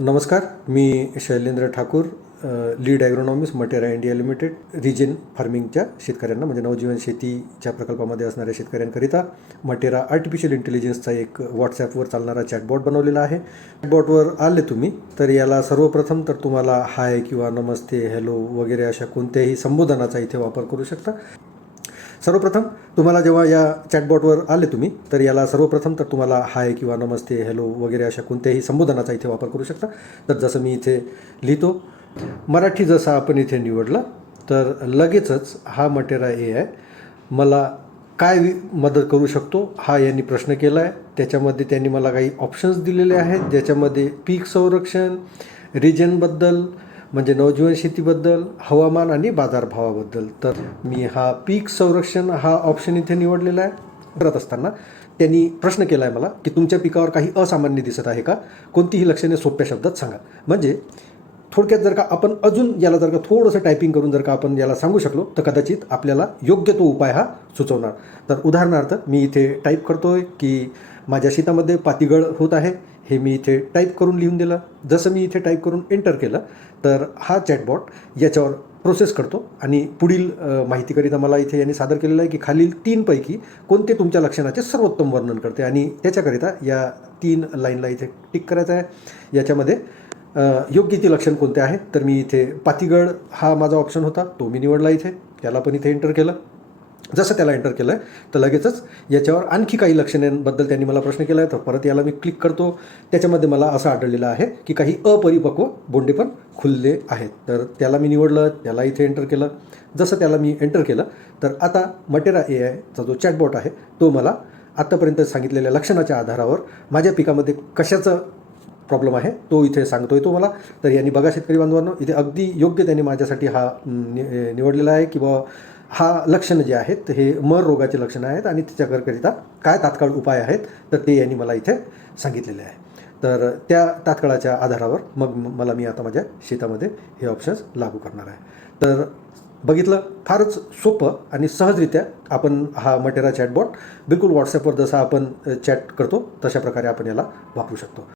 नमस्कार, मी Shailendra Thakur, lead ॲग्रोनॉमिस्ट मटेरा India limited region फार्मिंगच्या शेतकऱ्यांना म्हणजे नवजीवन शेतीच्या प्रकल्पामध्ये असणाऱ्या शेतकऱ्यांकरिता मटेरा आर्टिफिशियल इंटेलिजन्सचा एक व्हॉट्सॲपवर चालणारा चॅटबॉट बनवलेला आहे. चॅटबॉटवर आले तुम्ही तर याला सर्वप्रथम तर तुम्हाला हाय किंवा नमस्ते, हॅलो वगैरे अशा कोणत्याही संबोधनाचा इथे वापर करू शकता. सर्वप्रथम तुम्हाला जेव्हा या चॅटबॉटवर आले तुम्ही तर याला सर्वप्रथम तर तुम्हाला हाय किंवा नमस्ते, हॅलो वगैरे अशा कोणत्याही संबोधनाचा इथे वापर करू शकता. तर जसं मी इथे लिहितो मराठी, जसा आपण इथे निवडला तर लगेचच हा मटेरा AI मला काय मदत करू शकतो हा यांनी प्रश्न केला आहे. त्याच्यामध्ये त्यांनी मला काही ऑप्शन्स दिलेले आहेत, ज्याच्यामध्ये पीक संरक्षण, रिजनबद्दल म्हणजे नवजीवन शेतीबद्दल, हवामान आणि बाजारभावाबद्दल. तर मी हा पीक संरक्षण हा ऑप्शन इथे निवडलेला आहे. करत असताना त्यांनी प्रश्न केला आहे मला की तुमच्या पिकावर काही असामान्य दिसत आहे का, कोणतीही लक्षणे सोप्या शब्दात सांगा. म्हणजे थोडक्यात जर का आपण अजून याला जर का थोडंसं टायपिंग करून जर का आपण याला सांगू शकलो तर कदाचित आपल्याला योग्य तो उपाय हा सुचवणार. तर उदाहरणार्थ मी इथे टाईप करतो आहे की माझ्या शेतामध्ये पातीगळ होत आहे, हे मी इथे टाईप करून लिहून दिलं. जसं मी इथे टाईप करून एंटर केलं तर हा चॅटबॉट याच्यावर प्रोसेस करतो आणि पुढील माहितीकरिता मला इथे यांनी सादर केलेलं आहे की खालील 3पैकी कोणते तुमच्या लक्षणाचे सर्वोत्तम वर्णन करते, आणि त्याच्याकरिता या 3 लाईनला इथे टिक करायचं आहे. याच्यामध्ये योग्य ती लक्षण कोणते आहेत तर मी इथे पातीगळ हा माझा ऑप्शन होता, तो मी निवडला. इथे त्याला पण इथे एंटर केलं. जसं त्याला एंटर केलं आहे तर लगेचच याच्यावर आणखी काही लक्षणांबद्दल त्यांनी मला प्रश्न केला आहे. तर परत याला मी क्लिक करतो. त्याच्यामध्ये मला असं आढळलेलं आहे की काही अपरिपक्व बोंडे पण खुलले आहेत. तर त्याला मी निवडलं, त्याला इथे एंटर केलं. जसं त्याला मी एंटर केलं तर आता मटेरा AIचा जो चॅटबॉट आहे तो मला आत्तापर्यंत सांगितलेल्या लक्षणाच्या आधारावर माझ्या पिकामध्ये कशाचं प्रॉब्लेम आहे तो इथे सांगतोय तो मला. तर यांनी बघा शेतकरी बांधवांनो, इथे अगदी योग्य त्यांनी माझ्यासाठी हा निवडलेला आहे की बाबा हा लक्षणं जे आहेत हे मर रोगाचे लक्षणं आहेत आणि त्याच्याकरिता काय तात्काळ उपाय आहेत तर ते यांनी मला इथे सांगितलेले आहे. तर त्या तात्काळाच्या आधारावर मग मी आता माझ्या शेतामध्ये हे ऑप्शन्स लागू करणार आहे. तर बघितलं, फारच सोपं आणि सहजरित्या आपण हा मटेरा चॅटबॉट बिलकुल व्हॉट्सॲपवर जसा आपण चॅट करतो तशा प्रकारे आपण याला वापरू शकतो.